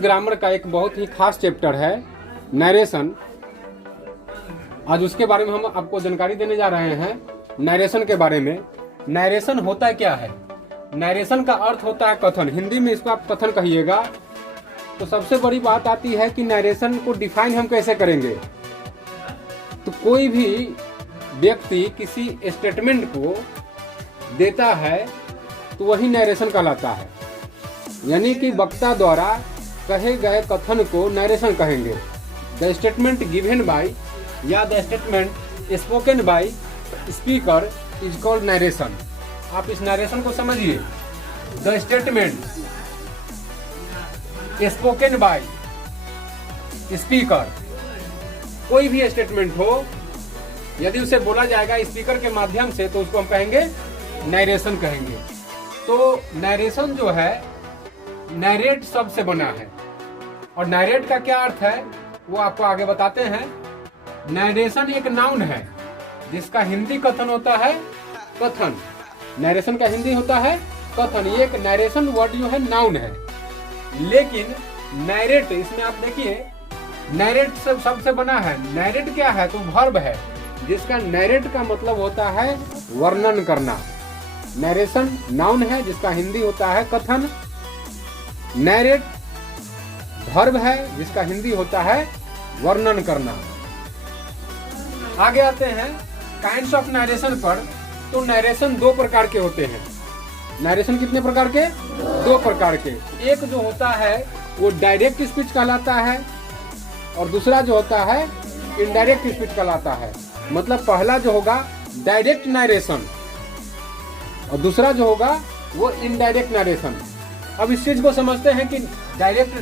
Grammar का एक बहुत ही खास चैप्टर है नरेशन। आज उसके बारे में हम आपको जानकारी देने जा रहे हैं, नरेशन के बारे में। नरेशन होता क्या है? नरेशन का अर्थ होता है कथन। हिंदी में इसको आप कथन कहिएगा। तो सबसे बड़ी बात आती है कि नरेशन को डिफाइन हम कैसे करेंगे। तो कोई भी व्यक्ति किसी स्टेटमेंट को देता है तो वही नरेशन कहलाता है, यानी कि वक्ता द्वारा कहे गए कथन को नरेशन कहेंगे। द स्टेटमेंट गिवन बाय या the statement spoken by speaker is called narration. आप इस नरेशन को समझिए। The statement spoken by speaker, कोई भी स्टेटमेंट हो यदि उसे बोला जाएगा स्पीकर के माध्यम से तो उसको हम कहेंगे नरेशन कहेंगे। तो नरेशन जो है नरेट शब्द से बना है, और नरेट का क्या अर्थ है वो आपको आगे बताते हैं। नरेशन एक नाउन है जिसका हिंदी कथन होता है कथन। नरेशन का हिंदी होता है कथन। ये एक नरेशन वर्ड जो है नाउन है, लेकिन नरेट, इसमें आप देखिए नरेट शब्द से बना है। नरेट क्या है? तो वर्ब है जिसका नरेट का मतलब होता है वर्णन करना। नरेशन नाउन है जिसका हिंदी होता है कथन। नरेट वर्ब है जिसका हिंदी होता है वर्णन करना। आगे आते हैं काइंड्स ऑफ नरेशन पर। तो नरेशन दो प्रकार के होते हैं। नरेशन कितने प्रकार के? दो प्रकार के। एक जो होता है वो डायरेक्ट स्पीच कहलाता है, और दूसरा जो होता है इनडायरेक्ट स्पीच कहलाता है। मतलब पहला जो होगा डायरेक्ट नरेशन और दूसरा जो होगा वो इनडायरेक्ट नरेशन। अब इस चीज को समझते हैं कि डायरेक्ट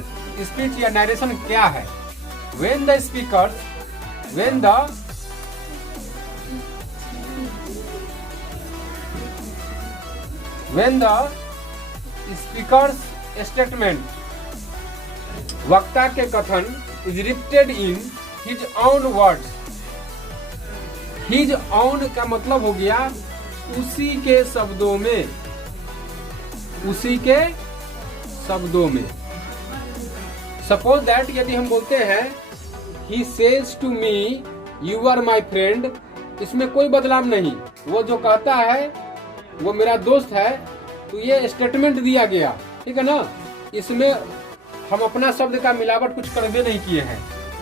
स्पीच या नरेशन क्या है। When the speaker's statement, वक्ता के कथन is repeated in his own words। his own का मतलब हो गया उसी के शब्दों में, उसी के शब्दों में। सपोज दैट यदि हम बोलते हैं he says to me you are my friend, इसमें कोई बदलाव नहीं। वो जो कहता है वो मेरा दोस्त है, तो ये स्टेटमेंट दिया गया, ठीक है ना। इसमें हम अपना शब्द का मिलावट कुछ करके नहीं किए हैं।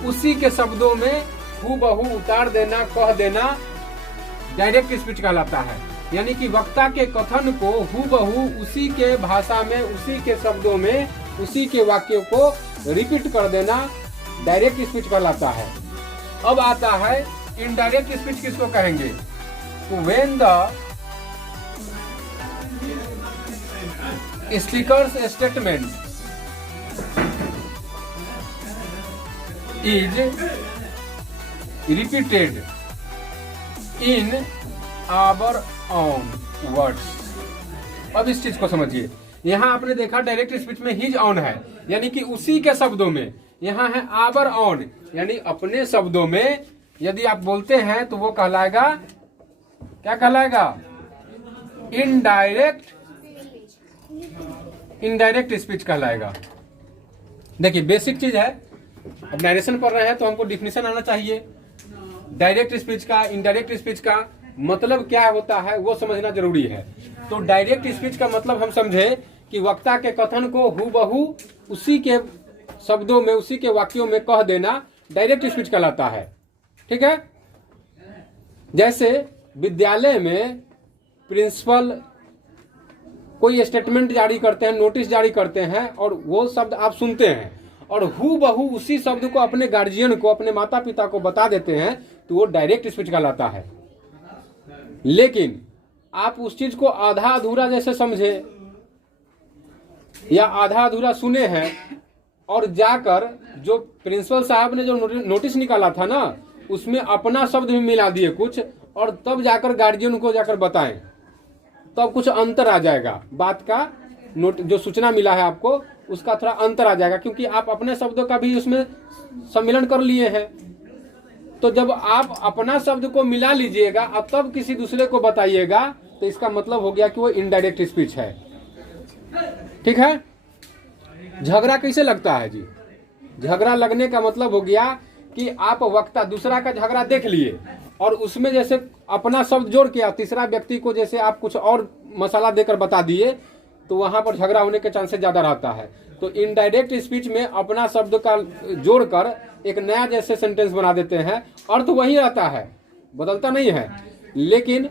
उसी के शब्दों में हूबहू उतार देना, कह देना डायरेक्ट स्पीच कहलाता है। यानी कि वक्ता के कथन को हूबहू उसी के भाषा में, उसी के शब्दों में, उसी के वाक्यों को रिपीट कर देना डायरेक्ट स्पीच कहलाता है। अब आता है इनडायरेक्ट स्पीच किसको कहेंगे। तो when the speakers statement is repeated in our own words. अब इस चीज को समझिए। यहाँ आपने देखा डायरेक्ट स्पीच में हिज ऑन है, यानी कि उसी के शब्दों में। यहाँ है आवर ऑन, यानी अपने शब्दों में यदि आप बोलते हैं तो वो कहलाएगा, क्या कहलाएगा? इनडायरेक्ट स्पीच कहलाएगा। देखिए बेसिक चीज है। अब नरेशन पढ़ रहे हैं तो हमको डिफिनेशन आना चाहिए। डायरेक्ट स्पीच का, इनडायरेक्ट स्पीच का मतलब क्या होता है वो समझना जरूरी है। तो डायरेक्ट स्पीच का मतलब हम समझे कि वक्ता के कथन को हूबहू उसी के शब्दों में, उसी के वाक्यों में कह देना डायरेक्ट स्पीच कहलाता है, ठीक है। जैसे विद्यालय में प्रिंसिपल कोई स्टेटमेंट जारी करते हैं, नोटिस जारी करते हैं, और वो शब्द आप सुनते हैं और हूबहू उसी शब्द को अपने गार्जियन को, अपने माता पिता को बता देते हैं, तो वो डायरेक्ट स्पीच कहलाता है। लेकिन आप उस चीज को आधा अधूरा जैसे समझे या आधा अधूरा सुने हैं, और जाकर जो प्रिंसिपल साहब ने जो नोटिस निकाला था ना, उसमें अपना शब्द भी मिला दिए कुछ, और तब जाकर गार्जियन को जाकर बताएं, तब कुछ अंतर आ जाएगा। बात का जो सूचना मिला है आपको उसका थोड़ा अंतर आ जाएगा, क्योंकि आप अपने शब्दों का भी उसमें सम्मिलन कर लिए हैं। तो जब आप अपना शब्द को मिला लीजिएगा और तब किसी दूसरे को बताइएगा, तो इसका मतलब हो गया कि वो इनडायरेक्ट स्पीच है, ठीक है। झगड़ा कैसे लगता है जी? झगड़ा लगने का मतलब हो गया कि आप वक्ता दूसरा का झगड़ा देख लिए और उसमें जैसे अपना शब्द जोड़ के तीसरा व्यक्ति को जैसे आप कुछ और मसाला देकर बता दिए तो वहां पर झगड़ा होने के चांसेस ज्यादा रहता है। तो इनडायरेक्ट स्पीच में अपना शब्द का जोड़कर एक नया जैसे सेंटेंस बना देते हैं, अर्थ वही रहता है, बदलता नहीं है, लेकिन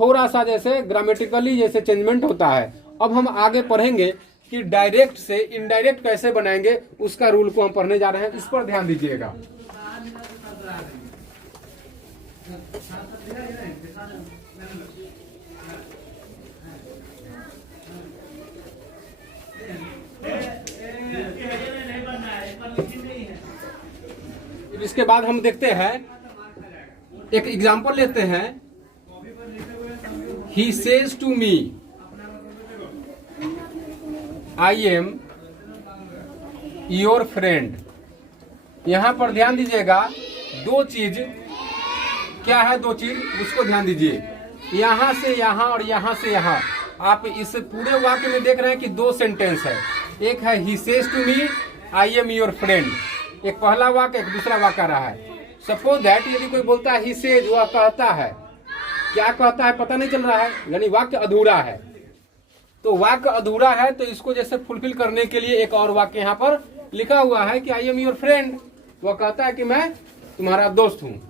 थोड़ा सा जैसे ग्रामेटिकली जैसे चेंजमेंट होता है। अब हम आगे पढ़ेंगे कि डायरेक्ट से इनडायरेक्ट कैसे बनाएंगे, उसका रूल को हम पढ़ने जा रहे हैं, इस पर ध्यान दीजिएगा। इसके बाद हम देखते हैं, एक एग्जांपल लेते हैं। He says to me, I am your friend। यहां पर ध्यान दीजिएगा, दो चीज क्या है, दो चीज उसको ध्यान दीजिए। यहां से यहां और यहां से यहां, आप इस पूरे वाक्य में देख रहे हैं कि दो सेंटेंस है। एक है he says to me, I am your friend, एक पहला वाक्य, एक दूसरा वाक्य रहा है। सपोज दैट यदि कोई बोलता है he says, वह कहता है, क्या कहता है पता नहीं चल रहा है, यानी वाक्य अधूरा है। तो वाक्य अधूरा है तो इसको जैसे फुलफिल करने के लिए एक और वाक्य यहाँ पर लिखा हुआ है कि आई एम योर फ्रेंड, वह कहता है कि मैं तुम्हारा दोस्त हूँ।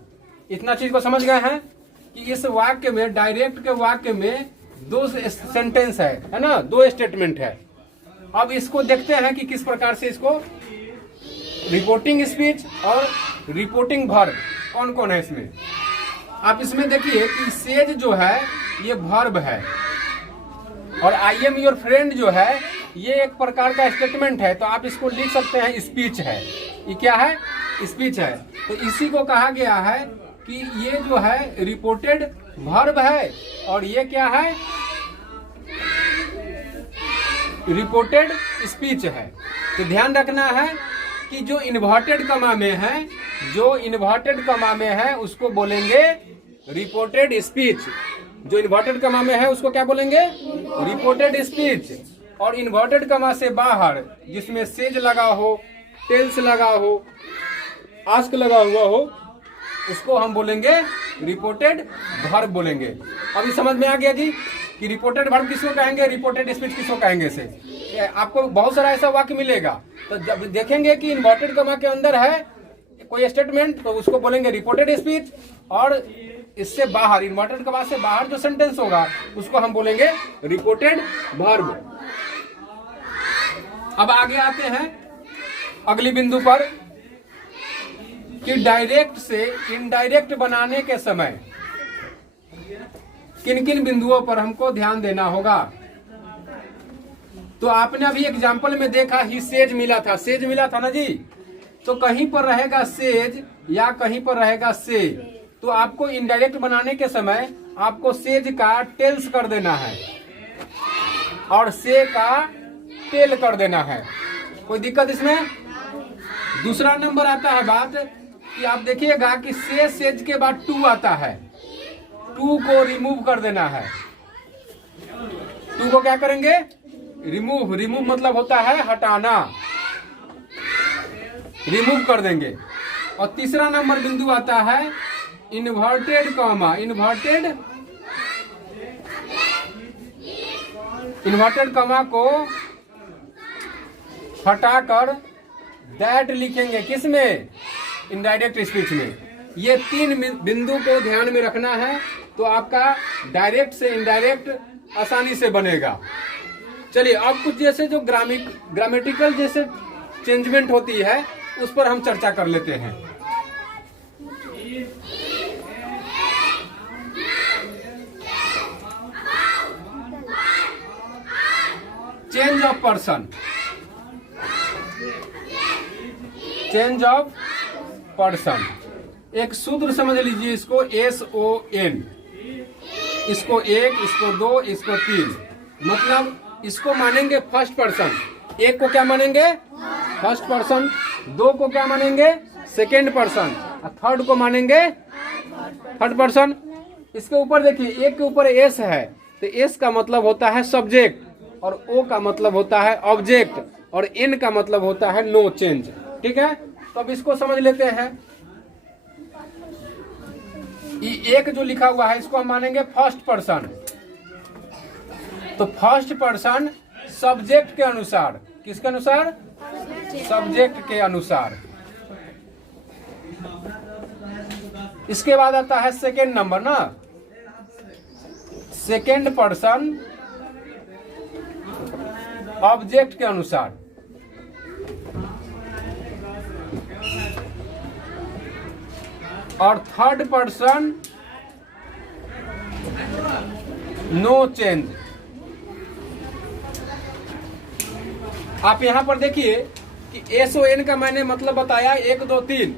इतना चीज को समझ गए हैं कि इस वाक्य में, डायरेक्ट के वाक्य में दो सेंटेंस है ना, दो स्टेटमेंट है। अब इसको देखते हैं कि किस प्रकार से इसको रिपोर्टिंग स्पीच और रिपोर्टिंग वर्ब कौन कौन है इसमें। आप इसमें देखिए कि सेज जो है ये वर्ब है और आई एम योर फ्रेंड जो है ये एक प्रकार का स्टेटमेंट है। तो आप इसको लिख सकते हैं स्पीच है। ये क्या है? स्पीच है। तो इसी को कहा गया है कि ये जो है रिपोर्टेड वर्ब है और ये क्या है? रिपोर्टेड स्पीच है। तो ध्यान रखना है कि जो इन्वर्टेड कमा में है, जो इन्वर्टेड कमा में है उसको बोलेंगे रिपोर्टेड स्पीच। जो इन्वर्टेड कमा में है उसको क्या बोलेंगे? Reported speech. और इन्वर्टेड कमा से बाहर जिसमें सेज लगा हो, टेल्स लगा हो, आस्क लगा हुआ हो, उसको हम बोलेंगे रिपोर्टेड वर्ब बोलेंगे। अभी समझ में आ गया जी कि रिपोर्टेड वर्ब किसको कहेंगे, रिपोर्टेड स्पीच किसको कहेंगे से। आपको बहुत सारा ऐसा वाक्य मिलेगा, तो जब देखेंगे कि इन्वर्टेड कमा के अंदर है कोई स्टेटमेंट तो उसको बोलेंगे रिपोर्टेड स्पीच, और इससे बाहर, इन्वर्टेड कमा से बाहर जो सेंटेंस होगा उसको हम बोलेंगे रिपोर्टेड वर्ब। अब आगे आते हैं अगली बिंदु पर कि डायरेक्ट से इनडायरेक्ट बनाने के समय किन किन बिंदुओं पर हमको ध्यान देना होगा। तो आपने अभी एग्जाम्पल में देखा ही सेज मिला था, सेज मिला था ना जी। तो कहीं पर रहेगा सेज या कहीं पर रहेगा से। तो आपको इनडायरेक्ट बनाने के समय आपको सेज का टेल्स कर देना है और से का टेल कर देना है। कोई दिक्कत इसमें? दूसरा नंबर आता है बात कि आप देखिएगा कि से सेज के बाद टू आता है, टू को रिमूव कर देना है। टू को क्या करेंगे? रिमूव। रिमूव मतलब होता है हटाना, रिमूव कर देंगे। और तीसरा नंबर बिंदु आता है इन्वर्टेड कॉमा। इन्वर्टेड कॉमा को हटाकर दैट लिखेंगे। किसमें? इनडायरेक्ट स्पीच में। ये तीन बिंदु को ध्यान में रखना है तो आपका डायरेक्ट से इनडायरेक्ट आसानी से बनेगा। चलिए अब कुछ जैसे जो ग्रामेटिकल जैसे चेंजमेंट होती है उस पर हम चर्चा कर लेते हैं। Change of person, change of person एक सूत्र समझ लीजिए इसको, SON। इसको एक, इसको दो, इसको तीन, मतलब इसको मानेंगे फर्स्ट पर्सन। एक को क्या मानेंगे? First person. दो को क्या मानेंगे? Second person. और थर्ड को मानेंगे थर्ड पर्सन। इसके ऊपर देखिए, एक के ऊपर S है तो S का मतलब होता है सब्जेक्ट और O का मतलब होता है ऑब्जेक्ट। और इन का मतलब होता है नो चेंज। ठीक है, तो अब इसको समझ लेते हैं। एक जो लिखा हुआ है इसको हम मानेंगे फर्स्ट पर्सन। तो फर्स्ट पर्सन सब्जेक्ट के अनुसार, किसके अनुसार? सब्जेक्ट के अनुसार। इसके बाद आता है सेकेंड नंबर ना, सेकेंड पर्सन ऑब्जेक्ट के अनुसार। और थर्ड पर्सन नो चेंज। आप यहां पर देखिए कि SON का मैंने मतलब बताया 1 2 3,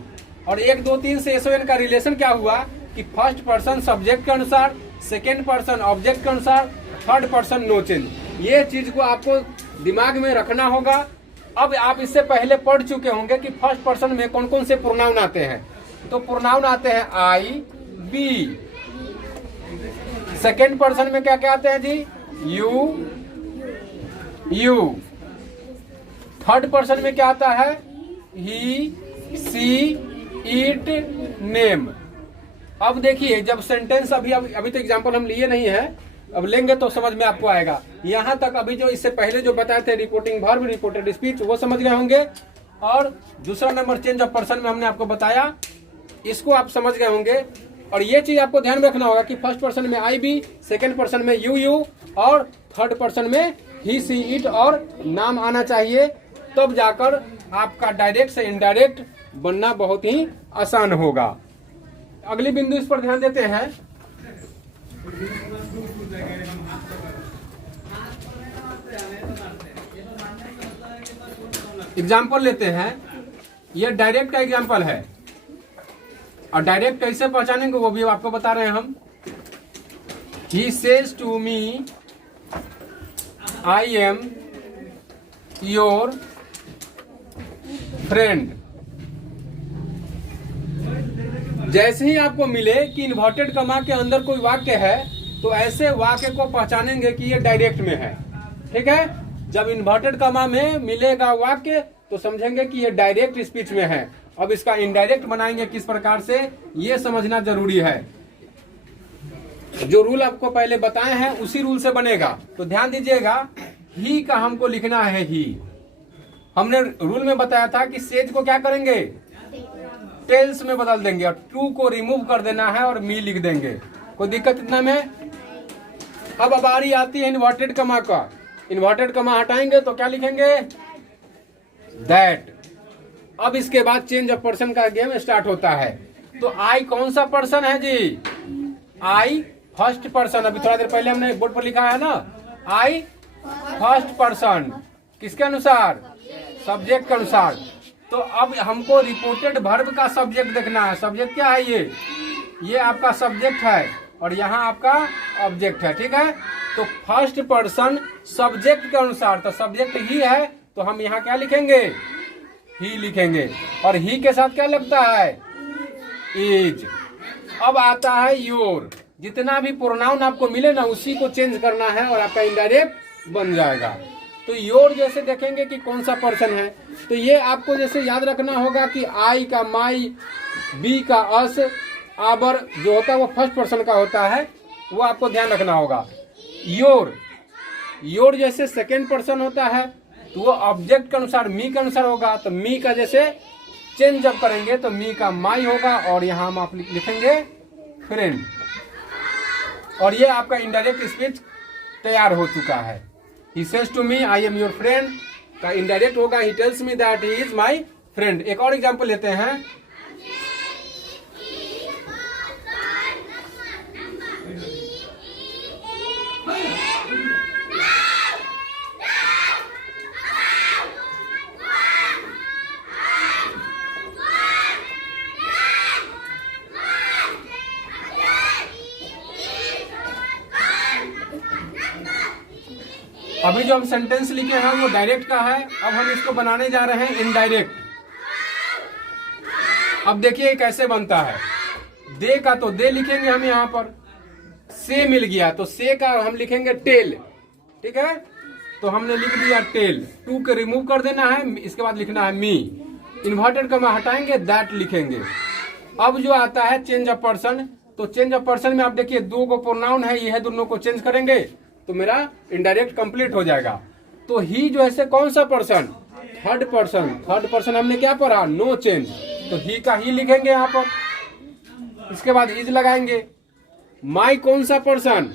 और 1 2 3 से SON का रिलेशन क्या हुआ कि फर्स्ट पर्सन सब्जेक्ट के अनुसार, सेकेंड पर्सन ऑब्जेक्ट के अनुसार, थर्ड पर्सन नो चेंज। ये चीज को आपको दिमाग में रखना होगा। अब आप इससे पहले पढ़ चुके होंगे कि फर्स्ट पर्सन में कौन कौन से प्रोनाउन आते हैं। तो प्रोनाउन आते हैं I, B। सेकेंड पर्सन में क्या क्या आते हैं जी? यू। थर्ड पर्सन में क्या आता है? ही, सी, इट, नेम। अब देखिए जब सेंटेंस अभी तो एग्जांपल हम लिए नहीं है, अब लेंगे तो समझ में आपको आएगा। यहां तक अभी जो इससे पहले जो बताए थे रिपोर्टिंग वर्ब, रिपोर्टेड स्पीच, वो समझ गए होंगे। और दूसरा नंबर चेंज ऑफ पर्सन में हमने आपको बताया, इसको आप समझ गए होंगे। और ये चीज आपको ध्यान में रखना होगा कि फर्स्ट पर्सन में I, B, सेकेंड पर्सन में यू और थर्ड पर्सन में ही, सी, इट और नाम आना चाहिए। तब जाकर आपका डायरेक्ट से इनडायरेक्ट बनना बहुत ही आसान होगा। अगली बिंदु इस पर ध्यान देते हैं। एग्जाम्पल लेते हैं। यह डायरेक्ट का एग्जाम्पल है, और डायरेक्ट कैसे पहचानेंगे वो भी आपको बता रहे हैं हम। He says to me, I am your friend। जैसे ही आपको मिले कि इन्वर्टेड कमा के अंदर कोई वाक्य है, तो ऐसे वाक्य को पहचानेंगे कि ये डायरेक्ट में है। ठीक है, जब इन्वर्टेड कमा में मिलेगा वाक्य तो समझेंगे कि ये डायरेक्ट स्पीच में है। अब इसका इनडायरेक्ट बनाएंगे किस प्रकार से, ये समझना जरूरी है। जो रूल आपको पहले बताए हैं उसी रूल से बनेगा। तो ध्यान दीजिएगा, ही का हमको लिखना है ही। हमने रूल में बताया था कि सेज को क्या करेंगे? टेल्स में बदल देंगे, और टू को रिमूव कर देना है और मी लिख देंगे। कोई दिक्कत इतना में? अब बारी आती है इन्वर्टेड कमा का। इन्वर्टेड कमा हटाएंगे तो क्या लिखेंगे? दैट। अब इसके बाद चेंज ऑफ पर्सन का गेम स्टार्ट होता है। तो आई कौन सा पर्सन है जी? आई फर्स्ट पर्सन। अभी थोड़ा देर पहले हमने बोर्ड पर लिखा है ना, आई फर्स्ट पर्सन। किसके अनुसार? सब्जेक्ट के अनुसार। तो अब हमको रिपोर्टेड वर्ब का सब्जेक्ट देखना है। सब्जेक्ट क्या है? ये आपका सब्जेक्ट है और यहाँ आपका ऑब्जेक्ट है। ठीक है, तो फर्स्ट पर्सन सब्जेक्ट के अनुसार, तो सब्जेक्ट ही है तो हम यहाँ क्या लिखेंगे? ही लिखेंगे। और ही के साथ क्या लगता है? इज। अब आता है योर। जितना भी प्रोनाउन आपको मिले ना उसी को चेंज करना है और आपका इनडायरेक्ट बन जाएगा। तो योर जैसे देखेंगे कि कौन सा पर्सन है, तो ये आपको जैसे याद रखना होगा कि आई का माई, बी का अस, आबर जो होता है वो फर्स्ट पर्सन का होता है, वो आपको ध्यान रखना होगा। योर जैसे सेकेंड पर्सन होता है तो वो ऑब्जेक्ट के अनुसार मी के अनुसार होगा। तो मी का जैसे चेंज जब करेंगे तो मी का माई होगा और यहाँ हम आप लिखेंगे फ्रेंड। और ये आपका इनडायरेक्ट स्पीच तैयार हो चुका है। He says to me I am your friend का इनडायरेक्ट होगा he tells me that he is my friend. एक और एग्जाम्पल लेते हैं। अभी जो हम सेंटेंस लिखे हैं वो डायरेक्ट का है। अब हम इसको बनाने जा रहे हैं इनडायरेक्ट। अब देखिए कैसे बनता है। दे का तो दे लिखेंगे हम यहाँ पर, से मिल गया तो से का हम लिखेंगे टेल। ठीक है, तो हमने लिख दिया टेल, टू के रिमूव कर देना है, इसके बाद लिखना है मी, इन्वर्टेड कॉमा हटाएंगे, दैट लिखेंगे। अब जो आता है चेंज ऑफ पर्सन, तो चेंज ऑफ पर्सन में आप देखिए दो को प्रोनाउन है, यह दोनों को चेंज करेंगे तो मेरा इनडायरेक्ट कंप्लीट हो जाएगा। तो ही जो है कौन सा person, third person, third person हमने क्या पढ़ा, नो चेंज, तो ही का ही लिखेंगे यहाँ पर। इसके बाद इज लगाएंगे। माई कौन सा पर्सन,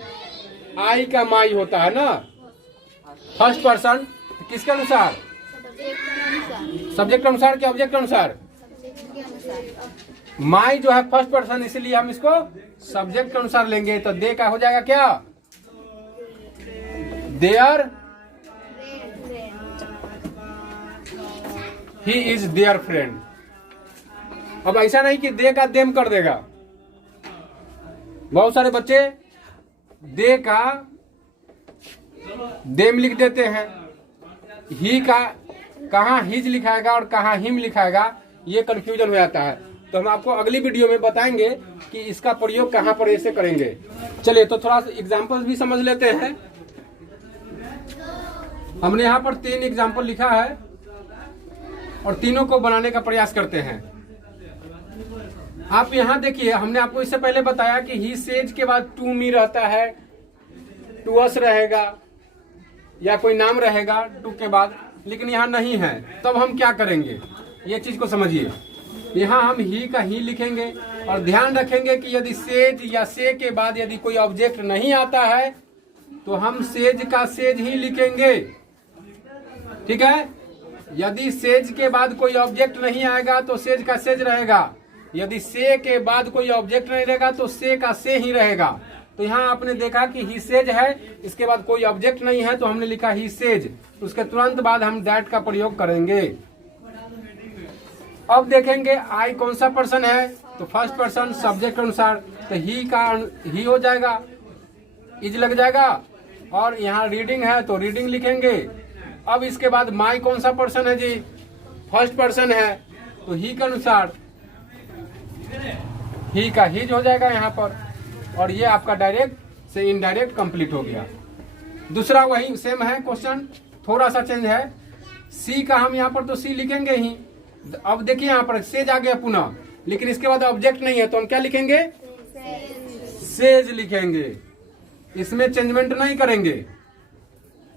आई का माई होता है ना, फर्स्ट पर्सन किसके अनुसार, सब्जेक्ट अनुसार क्या ऑब्जेक्ट अनुसार, माई जो है फर्स्ट पर्सन, इसलिए हम इसको सब्जेक्ट के अनुसार लेंगे। तो दे का हो जाएगा क्या, their, he is their friend. अब ऐसा नहीं कि दे का देम कर देगा, बहुत सारे बच्चे दे का देम लिख देते हैं, ही का कहाँ हिज लिखाएगा और कहाँ हिम लिखाएगा, ये कंफ्यूजन हो जाता है। तो हम आपको अगली वीडियो में बताएंगे कि इसका प्रयोग कहाँ पर ऐसे करेंगे। चलिए तो थोड़ा सा एग्जाम्पल भी समझ लेते हैं। हमने यहाँ पर 3 एग्जाम्पल लिखा है और तीनों को बनाने का प्रयास करते हैं। आप यहाँ देखिए, हमने आपको इससे पहले बताया कि ही सेज के बाद टू मी रहता है, टू अस रहेगा या कोई नाम रहेगा टू के बाद, लेकिन यहाँ नहीं है। तब हम क्या करेंगे, ये चीज को समझिए। यहाँ हम ही का ही लिखेंगे और ध्यान रखेंगे कि यदि सेज या से के बाद यदि कोई ऑब्जेक्ट नहीं आता है तो हम सेज का सेज ही लिखेंगे, ठीक है। यदि सेज के बाद कोई ऑब्जेक्ट नहीं आएगा तो सेज का सेज रहेगा, यदि से के बाद कोई ऑब्जेक्ट नहीं रहेगा तो से का से ही रहेगा। तो यहाँ आपने देखा कि ही सेज है, इसके बाद कोई ऑब्जेक्ट नहीं है तो हमने लिखा ही सेज, उसके तुरंत बाद हम दैट का प्रयोग करेंगे। अब देखेंगे आई कौन सा पर्सन है, तो फर्स्ट पर्सन सब्जेक्ट अनुसार, तो ही का ही हो जाएगा, इज लग जाएगा, और यहाँ रीडिंग है तो रीडिंग लिखेंगे। अब इसके बाद माई कौन सा पर्सन है जी, फर्स्ट पर्सन है, तो ही के अनुसार ही का हिज हो जाएगा यहाँ पर, और ये आपका डायरेक्ट से इनडायरेक्ट कंप्लीट हो गया। दूसरा वही सेम है क्वेश्चन, थोड़ा सा चेंज है। सी का हम यहाँ पर तो सी लिखेंगे ही। अब देखिए यहाँ पर सेज आ गया पुनः, लेकिन इसके बाद ऑब्जेक्ट नहीं है तो हम क्या लिखेंगे, सेज लिखेंगे, इसमें चेंजमेंट नहीं करेंगे।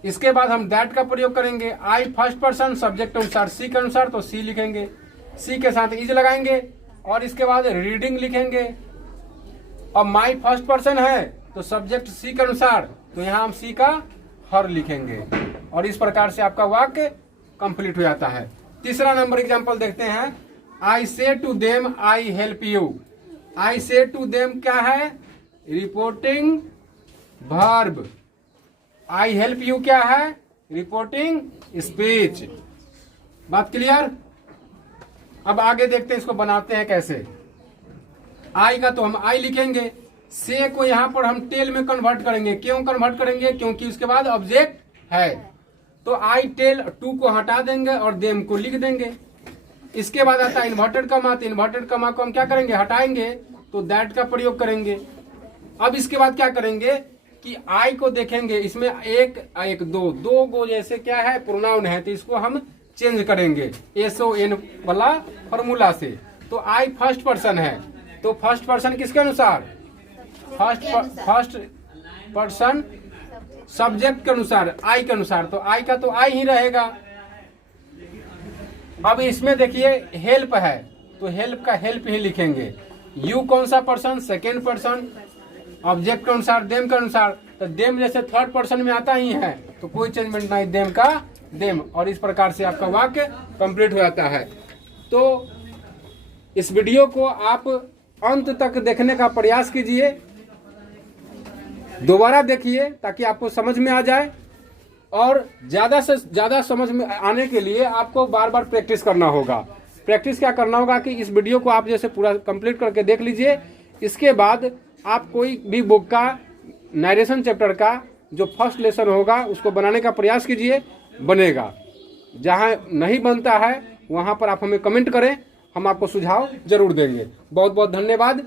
इसके बाद हम दैट का प्रयोग करेंगे। आई फर्स्ट पर्सन सब्जेक्ट अनुसार सी के अनुसार, तो सी लिखेंगे, सी के साथ इज लगाएंगे और इसके बाद रीडिंग लिखेंगे। अब माई फर्स्ट पर्सन है तो सब्जेक्ट सी के अनुसार, तो यहाँ हम सी का हर लिखेंगे, और इस प्रकार से आपका वाक्य कंप्लीट हो जाता है। तीसरा नंबर एग्जांपल देखते हैं। I say to them I help you. I say to them क्या है, reporting verb. I help you क्या है, रिपोर्टिंग स्पीच। बात क्लियर। अब आगे देखते हैं इसको बनाते हैं कैसे। आई का तो हम आई लिखेंगे, से को यहाँ पर हम टेल में कन्वर्ट करेंगे। क्यों कन्वर्ट करेंगे, क्योंकि उसके बाद ऑब्जेक्ट है। तो आई टेल, टू को हटा देंगे और देम को लिख देंगे। इसके बाद आता है इन्वर्टेड कमा, तो इन्वर्टेड कमा को हम क्या करेंगे, हटाएंगे, तो दैट का प्रयोग करेंगे। अब इसके बाद क्या करेंगे कि आई को देखेंगे, इसमें एक दो गो जैसे क्या है प्रोनाउन है, तो इसको हम चेंज करेंगे SON वाला फॉर्मूला से। तो आई फर्स्ट पर्सन है, तो फर्स्ट पर्सन किसके अनुसार, फर्स्ट पर्सन सब्जेक्ट के अनुसार, आई के अनुसार, तो आई का तो आई ही रहेगा। अब इसमें देखिए हेल्प है, तो हेल्प का हेल्प ही लिखेंगे। यू कौन सा पर्सन, सेकेंड पर्सन, ऑब्जेक्ट के अनुसार, देम के अनुसार, तो देम जैसे थर्ड पर्सन में आता ही है तो कोई चेंजमेंट नहीं, देम का देम, और इस प्रकार से आपका वाक्य कंप्लीट हो जाता है। तो इस वीडियो को आप अंत तक देखने का प्रयास कीजिए, दोबारा देखिए ताकि आपको समझ में आ जाए, और ज्यादा से ज्यादा समझ में आने के लिए आपको बार बार प्रैक्टिस करना होगा। प्रैक्टिस क्या करना होगा कि इस वीडियो को आप जैसे पूरा कंप्लीट करके देख लीजिए। इसके बाद आप कोई भी बुक का नरेशन चैप्टर का जो फर्स्ट लेसन होगा उसको बनाने का प्रयास कीजिए, बनेगा। जहाँ नहीं बनता है वहाँ पर आप हमें कमेंट करें, हम आपको सुझाव जरूर देंगे। बहुत बहुत धन्यवाद।